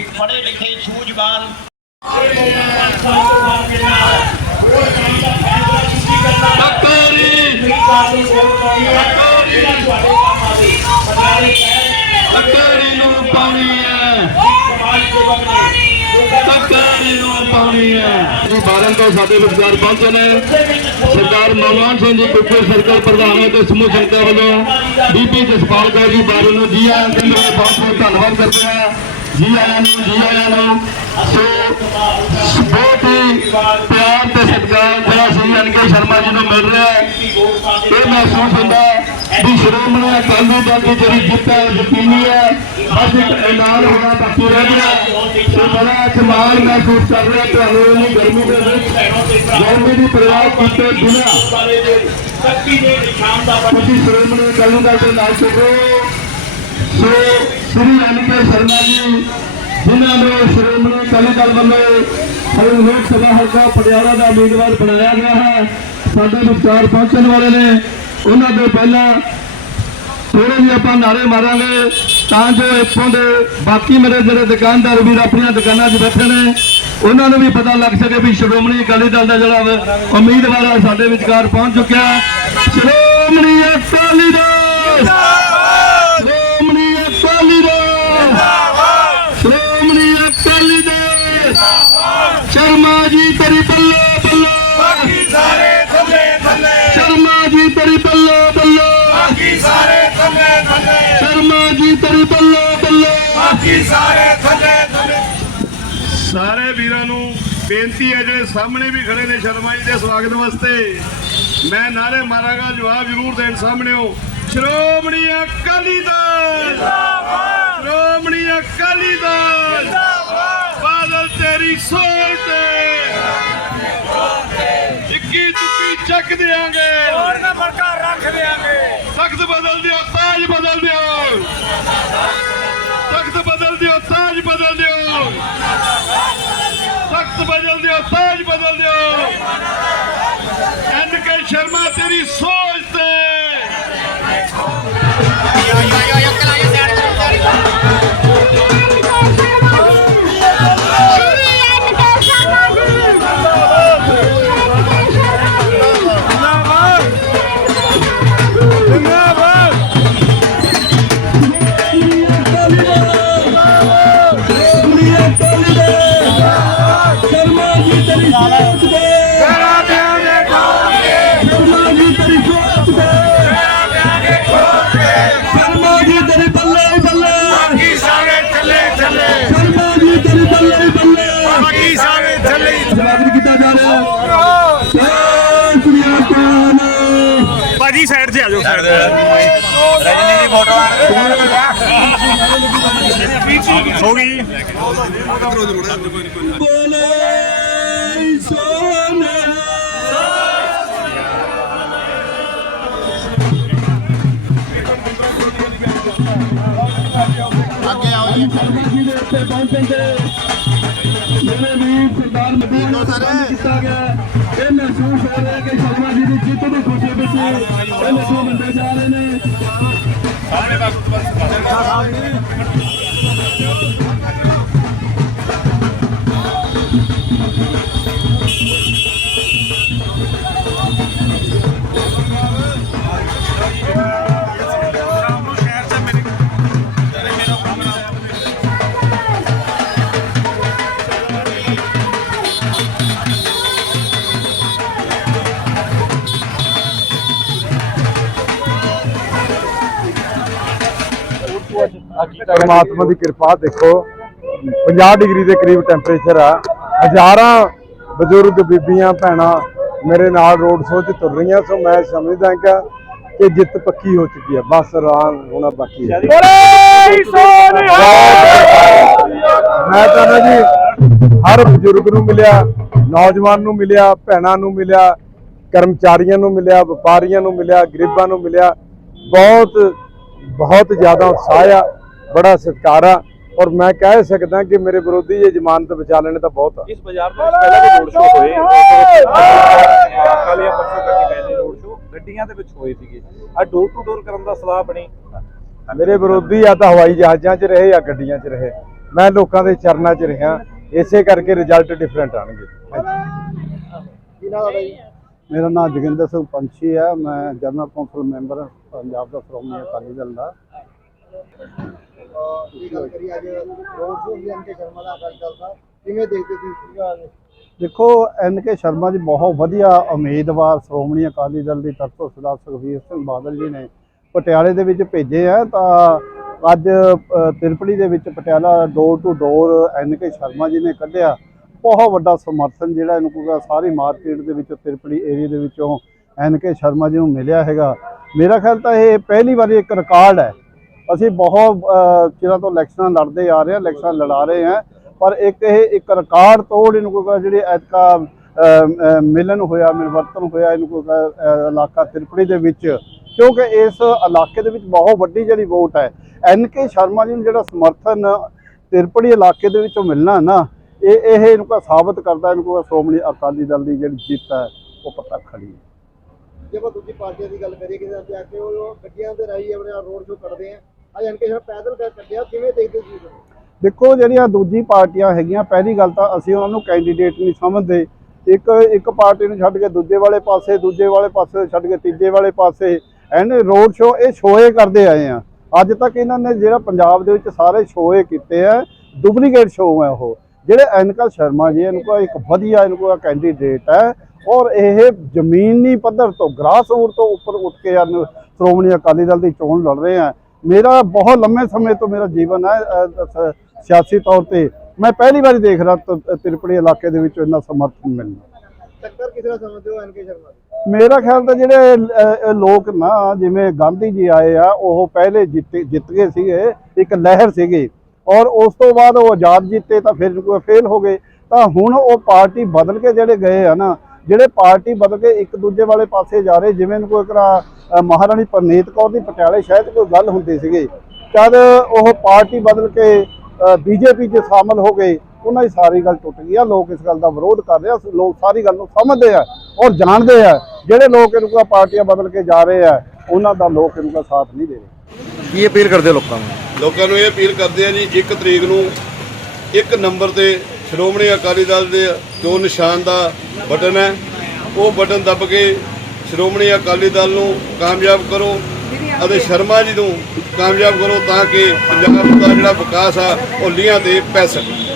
ਇੱਕ ਪੜ੍ਹੇ ਲਿਖੇ ਸੂਝਵਾਨ ਤੱਕੜੀ ਨੂੰ ਪਾਉਣੀ ਹੈ ਤੱਕੜੀ ਨੂੰ ਪਾਉਣੀ ਹੈ ਜੀ ਬਾਰਨ ਤੋਂ ਸਾਡੇ ਵਿਚਾਰ ਪਹੁੰਚੇ ਨੇ ਸਰਦਾਰ ਮਨਮੋਹਨ ਸਿੰਘ ਜੀ ਕੁੱਕੂ ਸਰਕਲ ਪ੍ਰਧਾਨ ਅਤੇ ਸਮੂਹ ਸੰਗਤਾਂ ਵੱਲੋਂ ਬੀਬੀ ਜਸਪਾਲ ਕੌਰ ਜੀ ਬਾਰਨ ਨੂੰ ਜੀ ਆਇਆਂ ਕਹਿੰਦੇ ਬਹੁਤ ਬਹੁਤ ਧੰਨਵਾਦ ਕਰਦੇ ਹਾਂ। ਜੀ ਆਇਆਂ ਨੂੰ ਜੀ ਆਇਆਂ ਨੂੰ ਸੋ ਬਹੁਤ ਹੀ ਪਿਆਰ ਤੇ ਸਤਿਕਾਰ ਜਿਹੜਾ ਸ੍ਰੀ ਅਨਕੇ ਸ਼ਰਮਾ ਜੀ ਨੂੰ ਮਿਲ ਰਿਹਾ ਹੈ ਇਹ ਮਹਿਸੂਸ ਹੁੰਦਾ ਵੀ ਸ਼੍ਰੋਮਣੀ ਅਕਾਲੀ ਦਲ ਦੀ ਜਿਹੜੀ ਜਿੱਤ ਹੈ ਯਕੀਨੀ ਹੈ ਬਸ ਇੱਕ ਐਲਾਨ ਹੋਣਾ ਬਾਕੀ ਰਹਿ ਗਿਆ ਸੋ ਬੜਾ ਸਮਾਨ ਮਹਿਸੂਸ ਕਰ ਰਿਹਾ ਤੁਹਾਨੂੰ ਇੰਨੀ ਗਰਮੀ ਦੇ ਵਿੱਚ ਗਰਮੀ ਦੀ ਪ੍ਰਵਾਹ ਕੀਤੇ ਬਿਨਾਂ ਤੁਸੀਂ ਸ਼੍ਰੋਮਣੀ ਅਕਾਲੀ ਦਲ ਦੇ ਨਾਲ ਚੱਲੋ। ਸੋ ਸ੍ਰੀ ਅਨਕੇ ਸ਼ਰਮਾ ਜੀ, ਜਿਨ੍ਹਾਂ ਨੂੰ ਸ਼੍ਰੋਮਣੀ ਅਕਾਲੀ ਦਲ ਵੱਲੋਂ ਹਰ ਲੋਕ ਸਭਾ ਹਲਕਾ ਪਟਿਆਲਾ ਦਾ ਉਮੀਦਵਾਰ ਬਣਾਇਆ ਗਿਆ ਹੈ। ਸਾਡੇ ਵਿਚਾਰ ਪਹੁੰਚਣ ਵਾਲੇ ਨੇ, ਉਹਨਾਂ ਦੇ ਪਹਿਲਾਂ ਥੋੜੇ ਜਿਹੇ ਆਪਾਂ ਨਾਰੇ ਮਾਰਾਂਗੇ, ਤਾਂ ਜੋ ਇੱਥੋਂ ਦੇ ਬਾਕੀ ਮੇਰੇ ਜਿਹੜੇ ਦੁਕਾਨਦਾਰ ਵੀਰ ਆਪਣੀਆਂ ਦੁਕਾਨਾਂ 'ਚ ਬੈਠੇ ਨੇ, ਉਹਨਾਂ ਨੂੰ ਵੀ ਪਤਾ ਲੱਗ ਸਕੇ ਵੀ ਸ਼੍ਰੋਮਣੀ ਅਕਾਲੀ ਦਲ ਦਾ ਜਿਹੜਾ ਉਮੀਦਵਾਰ ਆ, ਸਾਡੇ ਵਿਚਕਾਰ ਪਹੁੰਚ ਚੁੱਕਿਆ। ਸ਼੍ਰੋਮਣੀ ਅਕਾਲੀ ਦਲ! ਸਾਰੇ ਥੱਲੇ ਥੱਲੇ। ਸਾਰੇ ਵੀਰਾਂ ਨੂੰ ਬੇਨਤੀ ਹੈ ਜਿਹੜੇ ਸਾਹਮਣੇ ਵੀ ਖੜੇ ਨੇ ਸ਼ਰਮਾ ਜੀ ਦੇ ਸਵਾਗਤ ਵਾਸਤੇ ਮੈਂ ਨਾਰੇ ਮਾਰਾਂਗਾ ਜਵਾਬ ਜ਼ਰੂਰ ਦੇਣ ਸਾਹਮਣੇਓ ਸ਼੍ਰੋਮਣੀ ਅਕਾਲੀ ਦਲ! ਜਿੰਦਾਬਾਦ ਸ਼੍ਰੋਮਣੀ ਅਕਾਲੀ ਦਲ! ਜਿੰਦਾਬਾਦ ਬਾਦਲ ਤੇਰੀ ਸੋਚ ਤੇ। ਇੱਕੀ ਤੁੱਕੀ ਚੱਕ ਦਿਆਂਗੇ। ਹੋਰ ਨਾ ਮਰਕਾ ਰੱਖ ਦਿਆਂਗੇ। ਤਖਤ ਬਦਲ ਦਿਓ ਤਾਜ ਬਦਲ ਦਿਓ। ਐਨ ਕੇ ਸ਼ਰਮਾ ਤੇਰੀ ਸੋਚ ਭਾਜੀ ਸਾਈਡ ਤੇ ਆ ਜਾਓ। ਸਾਈਡ ਹੋ ਗਈ ਬੋਲੇ ਸੋਨਾ ਅੱਗੇ ਆਓ ਜੀ। ਜੀ ਦੇ ਉੱਤੇ ਪਹੁੰਚਣ ਤੇ ਮੇਰੇ ਵੀਰ ਸਰਦਾਰ ਮਦੀਨ ਨੂੰ ਕੀਤਾ ਗਿਆ ਇਹ ਮਹਿਸੂਸ ਹੋ ਰਿਹਾ ਕਿ ਸ਼ਰਮਾ ਜੀ ਦੀ ਜਿੱਤ ਦੀ ਖੁਸ਼ੀ ਵਿੱਚ ਇਹ ਜਾ ਰਹੇ ਨੇ ਪਰਮਾਤਮਾ ਦੀ ਕਿਰਪਾ ਦੇਖੋ 50 ਡਿਗਰੀ ਦੇ ਕਰੀਬ ਟੈਂਪਰੇਚਰ ਆ। ਹਜ਼ਾਰਾਂ ਬਜ਼ੁਰਗ ਬੀਬੀਆਂ ਭੈਣਾਂ ਮੇਰੇ ਨਾਲ ਰੋਡ ਸ਼ੋਅ 'ਚ ਤੁਰ ਰਹੀਆਂ ਸੋ ਮੈਂ ਸਮਝਦਾ ਕਿ ਕਿ ਜਿੱਤ ਪੱਕੀ ਹੋ ਚੁੱਕੀ ਹੈ ਬਸ ਰਾਨ ਹੋਣਾ ਬਾਕੀ ਹੈ ਮੈਂ ਤਾਂ ਨਾ ਜੀ ਹਰ ਬਜ਼ੁਰਗ ਨੂੰ ਮਿਲਿਆ ਨੌਜਵਾਨ ਨੂੰ ਮਿਲਿਆ ਭੈਣਾਂ ਨੂੰ ਮਿਲਿਆ ਕਰਮਚਾਰੀਆਂ ਨੂੰ ਮਿਲਿਆ ਵਪਾਰੀਆਂ ਨੂੰ ਮਿਲਿਆ ਗਰੀਬਾਂ ਨੂੰ ਮਿਲਿਆ। ਬਹੁਤ ਬਹੁਤ ਜ਼ਿਆਦਾ ਉਤਸ਼ਾਹ ਆ। ਬੜਾ ਸਤਿਕਾਰ ਆ ਔਰ ਮੈਂ ਕਹਿ ਸਕਦਾ ਕਿ ਮੇਰੇ ਵਿਰੋਧੀ ਇਹ ਜ਼ਮਾਨਤ ਬਚਾ ਲੈਣੇ ਤਾਂ ਬਹੁਤ ਆ। ਇਸ ਬਾਜ਼ਾਰ ਦੇ ਵਿੱਚ ਪਹਿਲਾਂ ਵੀ ਰੋਡ ਸ਼ੋਅ ਹੋਏ ਕਾਲੀਆ ਪਰਸੋਂ ਕਰਕੇ ਗਏ ਨੇ ਰੋਡ ਸ਼ੋਅ ਗੱਡੀਆਂ ਦੇ ਵਿੱਚ ਹੋਏ ਸੀਗੇ। ਆ ਡੋਰ ਟੂ ਡੋਰ ਕਰਨ ਦਾ ਸਲਾਹ ਬਣੀ। ਮੇਰੇ ਵਿਰੋਧੀ ਆ ਤਾਂ ਹਵਾਈ ਜਹਾਜ਼ਾਂ 'ਚ ਰਹੇ ਆ ਗੱਡੀਆਂ 'ਚ ਰਹੇ। ਮੈਂ ਲੋਕਾਂ ਦੇ ਚਰਨਾਂ 'ਚ ਰਿਹਾ ਇਸੇ ਕਰਕੇ ਰਿਜ਼ਲਟ ਡਿਫਰੈਂਟ ਆਣਗੇ। ਮੇਰਾ ਨਾਮ ਜੋਗਿੰਦਰ ਸਿੰਘ ਪੰਛੀ ਹੈ ਮੈਂ ਜਨਰਲ ਕੌਂਸਲ ਮੈਂਬਰ ਪੰਜਾਬ ਦਾ ਸ਼੍ਰੋਮਣੀ ਅਕਾਲੀ ਦਲ ਦਾ। ਇਹ ਗੱਲ ਕਰੀ ਅੱਜ ਰੋਡ ਸ਼ੋਅ ਵੀ ਐਨ ਕੇ ਸ਼ਰਮਾ ਦਾ ਅਕਾਲੀ ਦਲ ਕਿਵੇਂ ਦੇਖਦੇ ਤੁਸੀਂ ਦੇਖੋ, ਐਨ ਕੇ ਸ਼ਰਮਾ ਜੀ ਬਹੁਤ ਵਧੀਆ ਉਮੀਦਵਾਰ, ਸ਼੍ਰੋਮਣੀ ਅਕਾਲੀ ਦਲ ਦੀ ਤਰਫੋਂ ਸਰਦਾਰ ਸੁਖਬੀਰ ਸਿੰਘ ਬਾਦਲ ਜੀ ਨੇ ਪਟਿਆਲੇ ਦੇ ਵਿੱਚ ਭੇਜੇ ਆ। ਤਾਂ ਅੱਜ ਤਿਰਪੜੀ ਦੇ ਵਿੱਚ Patiala door to door N K Sharma ji ਨੇ ਕੱਢਿਆ। ਬਹੁਤ ਵੱਡਾ ਸਮਰਥਨ ਜਿਹੜਾ ਇਹਨੂੰ ਕਹੂਗਾ ਸਾਰੀ ਮਾਰਕੀਟ ਦੇ ਵਿੱਚੋਂ ਤਿਰਪੜੀ ਏਰੀਆ ਦੇ ਵਿੱਚੋਂ ਐਨ ਕੇ ਸ਼ਰਮਾ ਜੀ ਨੂੰ ਮਿਲਿਆ ਹੈਗਾ। ਮੇਰਾ ਖਿਆਲ ਤਾਂ ਇਹ ਪਹਿਲੀ ਵਾਰੀ ਇੱਕ ਰਿਕਾਰਡ ਹੈ। ਅਸੀਂ ਬਹੁਤ ਚਿਰਾਂ ਤੋਂ ਇਲੈਕਸ਼ਨਾਂ ਲੜਦੇ ਆ ਰਹੇ ਹਾਂ, ਇਲੈਕਸ਼ਨਾਂ ਲੜਾ ਰਹੇ ਹਾਂ, ਪਰ ਇੱਕ ਇਹ, ਇੱਕ ਰਿਕਾਰਡ ਤੋੜ ਇਹਨੂੰ ਕੋਈ ਜਿਹੜੇ ਐਤਕਾ ਮਿਲਨ ਹੋਇਆ, ਮਿਲਵਰਤਨ ਹੋਇਆ, ਇਹਨੂੰ ਕੋਈ ਇਲਾਕਾ ਤਿਰਪੜੀ ਦੇ ਵਿੱਚ। ਕਿਉਂਕਿ ਇਸ ਇਲਾਕੇ ਦੇ ਵਿੱਚ ਬਹੁਤ ਵੱਡੀ ਜਿਹੜੀ ਵੋਟ ਹੈ, ਐਨ ਕੇ ਸ਼ਰਮਾ ਜੀ ਨੂੰ ਜਿਹੜਾ ਸਮਰਥਨ ਤਿਰਪੜੀ ਇਲਾਕੇ ਦੇ ਵਿੱਚੋਂ ਮਿਲਣਾ ਨਾ, ਇਹ ਇਹ ਇਹਨੂੰ ਕਾ ਸਾਬਤ ਕਰਦਾ, ਇਹਨੂੰ ਕੋਈ ਸ਼੍ਰੋਮਣੀ ਅਕਾਲੀ ਦਲ ਦੀ ਜਿਹੜੀ ਜਿੱਤ ਹੈ, ਉਹ ਪਤਾ ਖੜੀ ਹੈ। ਜੇ ਆਪਾਂ ਦੂਜੀ ਪਾਰਟੀਆਂ ਦੀ ਗੱਲ ਕਰੀਏ ਕਿ ਤੇ ਆ ਕੇ ਉਹ ਗੱਡੀਆਂ ਦੇ ਰਾਹੀਂ ਆਪਣੇ ਰੋਡ ਸ਼ੋਅ ਕਰਦੇ ਆ ਅੱਜ ਐਨ ਕੇ ਸ਼ਰਮਾ ਪੈਦਲ ਕਰ ਕੱਢਿਆ ਕਿਵੇਂ ਦੇਖਦੇ ਤੁਸੀਂ? ਦੇਖੋ, ਜਿਹੜੀਆਂ ਦੂਜੀ ਪਾਰਟੀਆਂ ਹੈਗੀਆਂ, ਪਹਿਲੀ ਗੱਲ ਤਾਂ ਅਸੀਂ ਉਹਨਾਂ ਨੂੰ ਕੈਂਡੀਡੇਟ ਨਹੀਂ ਸਮਝਦੇ। ਇੱਕ ਇੱਕ ਪਾਰਟੀ ਨੂੰ ਛੱਡ ਕੇ ਦੂਜੇ ਵਾਲੇ ਪਾਸੇ, ਦੂਜੇ ਵਾਲੇ ਪਾਸੇ ਛੱਡ ਕੇ ਤੀਜੇ ਵਾਲੇ ਪਾਸੇ, ਐਨ ਰੋਡ ਸ਼ੋਅ ਇਹ ਸ਼ੋਏ ਕਰਦੇ ਆਏ ਆ। ਅੱਜ ਤੱਕ ਇਹਨਾਂ ਨੇ ਜਿਹੜਾ ਪੰਜਾਬ ਦੇ ਵਿੱਚ ਸਾਰੇ ਸ਼ੋਏ ਕੀਤੇ ਆ ਡੁਪਲੀਕੇਟ ਸ਼ੋਅ ਹੈ ਉਹ। ਜਿਹੜੇ ਐਨਕਲ ਸ਼ਰਮਾ ਜੀ, ਇਹਨੂੰ ਕੋਈ ਇੱਕ ਵਧੀਆ, ਇਹਨੂੰ ਕੋਲ ਕੈਂਡੀਡੇਟ ਹੈ ਔਰ ਇਹ ਜ਼ਮੀਨੀ ਪੱਧਰ ਤੋਂ ਗ੍ਰਾਸ ਰੂਟ ਤੋਂ ਉੱਪਰ ਉੱਠ ਕੇ ਹਨ ਸ਼੍ਰੋਮਣੀ ਅਕਾਲੀ ਦਲ ਦੀ ਚੋਣ ਲੜ ਰਹੇ ਆ। ਮੇਰਾ ਬਹੁਤ ਲੰਮੇ ਸਮੇਂ ਤੋਂ ਮੇਰਾ ਜੀਵਨ ਹੈ ਸਿਆਸੀ ਤੌਰ ਤੇ। ਮੈਂ ਪਹਿਲੀ ਵਾਰੀ ਦੇਖ ਰਿਹਾ ਤ- ਤਿਰਪੜੀ ਇਲਾਕੇ ਦੇ ਵਿੱਚ ਇੰਨਾ ਸਮਰਥਨ ਮਿਲਣਾ। ਟੱਕਰ ਕਿਸ ਤਰ੍ਹਾਂ ਸਮਝਦੇ ਹੋ ਐਨ ਕੇ ਸ਼ਰਮਾ? ਦੀ ਮੇਰਾ ਖਿਆਲ ਤਾਂ ਜਿਹੜੇ ਲੋਕ ਨਾ ਜਿਵੇਂ ਗਾਂਧੀ ਜੀ ਆਏ ਆ ਉਹ ਪਹਿਲੇ ਜਿੱਤ ਜਿੱਤ ਗਏ ਸੀਗੇ ਇੱਕ ਲਹਿਰ ਸੀਗੀ। ਔਰ ਉਸ ਤੋਂ ਬਾਅਦ ਉਹ ਆਜ਼ਾਦ ਜਿੱਤੇ ਤਾਂ ਫਿਰ ਫੇਲ ਹੋ ਗਏ। ਤਾਂ ਹੁਣ ਉਹ ਪਾਰਟੀ ਬਦਲ ਕੇ ਜਿਹੜੇ ਗਏ ਆ ਨਾ ਜਿਹੜੇ ਪਾਰਟੀ ਬਦਲ ਕੇ ਇੱਕ ਦੂਜੇ ਵਾਲੇ ਪਾਸੇ ਜਾ ਰਹੇ ਜਿਵੇਂ ਕੋਈ ਕਰਾ ਮਹਾਰਾਣੀ ਪ੍ਰਨੀਤ ਕੌਰ ਦੀ ਪਟਿਆਲੇ ਸ਼ਾਇਦ ਕੋਈ ਗੱਲ ਹੁੰਦੀ ਸੀਗੀ ਜਦ ਉਹ ਪਾਰਟੀ ਬਦਲ ਕੇ ਬੀਜੇਪੀ 'ਚ ਸ਼ਾਮਲ ਹੋ ਗਏ ਉਹਨਾਂ ਦੀ ਸਾਰੀ ਗੱਲ ਟੁੱਟ ਗਈ ਆ ਲੋਕ ਇਸ ਗੱਲ ਦਾ ਵਿਰੋਧ ਕਰ ਰਹੇ ਆ ਲੋਕ ਸਾਰੀ ਗੱਲ ਨੂੰ ਸਮਝਦੇ ਆ ਔਰ ਜਾਣਦੇ ਆ ਜਿਹੜੇ ਲੋਕ ਇਹਨੂੰ ਕਾ ਪਾਰਟੀਆਂ ਬਦਲ ਕੇ ਜਾ ਰਹੇ ਆ ਉਹਨਾਂ ਦਾ ਲੋਕ ਇਹਨੂੰ ਕਾ ਸਾਥ ਨਹੀਂ ਦੇ ਰਹੇ। ਕੀ ਅਪੀਲ ਕਰਦੇ ਲੋਕਾਂ ਨੂੰ? ਲੋਕਾਂ ਨੂੰ ਇਹ ਅਪੀਲ ਕਰਦੇ ਆ ਜੀ 1 ਤਰੀਕ ਨੂੰ ਇੱਕ ਨੰਬਰ ਤੇ ਸ਼੍ਰੋਮਣੀ ਅਕਾਲੀ ਦਲ ਦੇ ਜੋ ਨਿਸ਼ਾਨ ਦਾ ਬਟਨ ਹੈ, ਉਹ ਬਟਨ ਦੱਬ ਕੇ ਸ਼੍ਰੋਮਣੀ ਅਕਾਲੀ ਦਲ ਨੂੰ ਕਾਮਯਾਬ ਕਰੋ ਅਤੇ ਸ਼ਰਮਾ ਜੀ ਨੂੰ ਕਾਮਯਾਬ ਕਰੋ ਤਾਂ ਕਿ ਪੰਜਾਬ ਦਾ ਜਿਹੜਾ ਵਿਕਾਸ ਆ, ਉਹ ਲੀਹਾਂ ਤੇ ਪੈ ਸਕੇ।